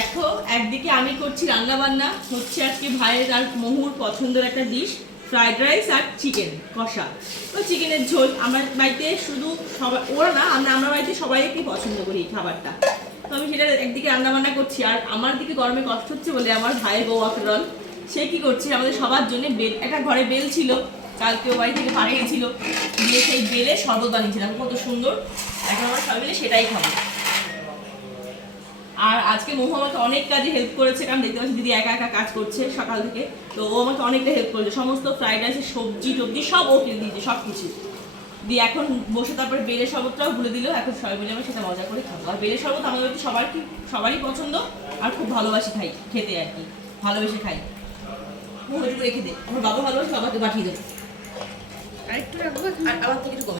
দেখো একদিকে আমি করছি রান্না বান্না, হচ্ছে আজকে ভাইয়ের আর মহুর পছন্দের একটা ডিশ, ফ্রাইড রাইস আর চিকেন কষা। তো চিকেনের ঝোল আমার বাড়িতে শুধু সবাই, ওরা না, আমরা বাড়িতে সবাই একই পছন্দ করি এই খাবারটা। তো আমি সেটা একদিকে রান্না বান্না করছি, আর আমার দিকে গরমে কষ্ট হচ্ছে বলে আমার ভাইয়ের বউ আফরল সে কি করছে, আমাদের সবার জন্য বেল, একটা ঘরে বেল ছিল, কালকে ও বাড়ি থেকে পাঠিয়েছিল, দিয়ে সেই বেলে শরবত বানিয়েছিলাম কত সুন্দর। এখন আমরা সবাই মিলে সেটাই খাবো। আর আজকে মহু আমাকে অনেক কাজে হেল্প করেছে, কারণ দেখতে পাচ্ছি দিদি একা একা কাজ করছে সকাল থেকে, তো ও আমাকে অনেকটা হেল্প করেছে, সমস্ত ফ্রাইড রাইসের সবজি টবজি সব ও কিনে দিয়েছে, সব কিছু দিয়ে এখন বসে তারপরে বেলের শরবতটাও ভুলে দিল, এখন সবাই মিলে আমরা সেটা মজা করে খাবো। আর বেলের শরবত আমাদের বাড়িতে সবারই পছন্দ, আর খুব ভালোবাসি খাই খেতে, আর কি ভালোবেসে খাই। মহুটুকু রেখে দে, আমার বাবা ভালোবাসে, বাবাকে পাঠিয়ে দেবো। আরেকটু রাখবো, আর আমার থেকে একটু কমে